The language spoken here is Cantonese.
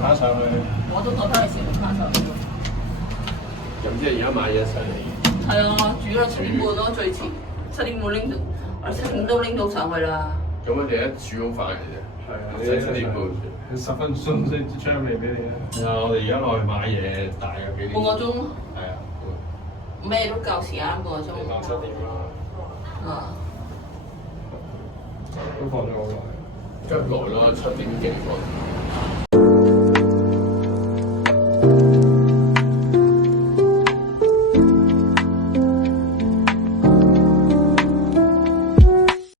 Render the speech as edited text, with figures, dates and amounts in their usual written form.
爬上去。我都覺得係食唔下手。咁即係而家買嘢上嚟。係啊，煮咗7點半咯，最遲7點半拎到，7點都拎到上去啦。咁我哋一煮好飯嚟啫。係啊，你7點半。10分鐘先出嚟俾你啊！係啊，我哋而家落去買嘢，大約幾點？半個鐘。係啊。咩都夠時間半個鐘。你當7點啦。啊。都放咗好耐。一來咯，7點幾放。